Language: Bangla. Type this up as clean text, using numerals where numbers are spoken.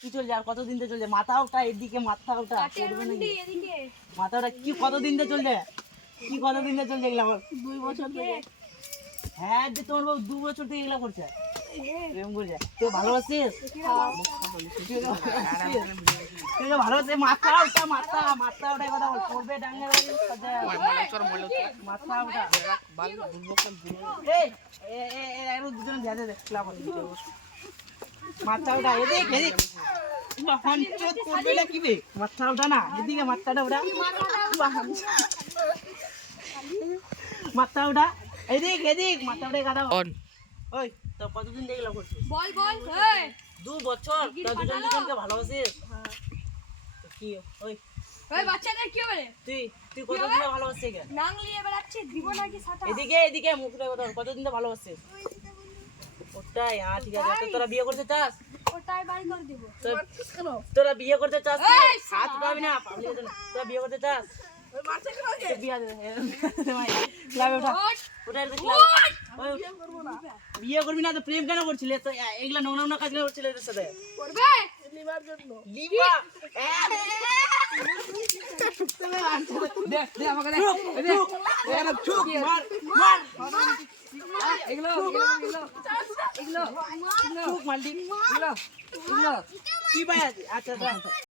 কি চলছে আর কতদিন ধরে চলছে? মাথা ওটা এদিকে, মাথা ওটা মাথা ওটা কি কতদিন ধরে চলছে? কি কতদিন ধরে চলছে এগুলা? 2 বছর থেকে। হ্যাঁ যে তোমার বাবু 2 বছর থেকে এগুলা করছে, প্রেম করছে। তুই ভালোবাসিস? তুই ভালোবাসে? মাথা ওটা, মাথা মাথা ওটা কথা বল। করবে ডাঙ্গা বাড়ি মাথা ওটা। এই এরো দুজন ভেজে দে ক্লাব মাথা ওটা এদিক এদিক হানচত করবে না কি বে? মাথা ওটা না এদিকে, মাথাটা ওটা, মাথা ওটা এদিক এদিক, মাথা ওটা কথা বল। ওই তো কতদিন থেকে এগুলা করছিস? বল বল। এই 2 বছর। তো দুজন দুজনকে ভালোবাসিস? তো কি ওই ওই বাচ্চাদের কি হবে? তুই তুই কতদিন ধরে ভালোবাসিস? নাং নিয়ে বেড়াচ্ছে, দিব নাকি সাথে? এদিকে এদিকে মুখটা কথা বল। কতদিন ধরে ভালোবাসিস? ওটাই ঠিক আছে। তো তোরা বিয়ে করতে চাস? ওটাই বাড়ি করে দিব। তোরা বিয়ে করতে চাস? এই, হাত উঠাবি না, পাবলিক আছে না। তোরা বিয়ে করতে চাস? বিয়ে দে ক্লাবে ওঠা ওটা বিয়ে করবি না তো প্রেম কেন করছিলে? তো এগুলা নোংরা নোংরা কাজ কেন করছিলে এদের সাথে? করবে লিবার জন্য। লিবা দে দে আমাকে দে দে চুপ মার মার এগুলো চুপ মারলি এগুলো কি ভাই আছে? আচ্ছা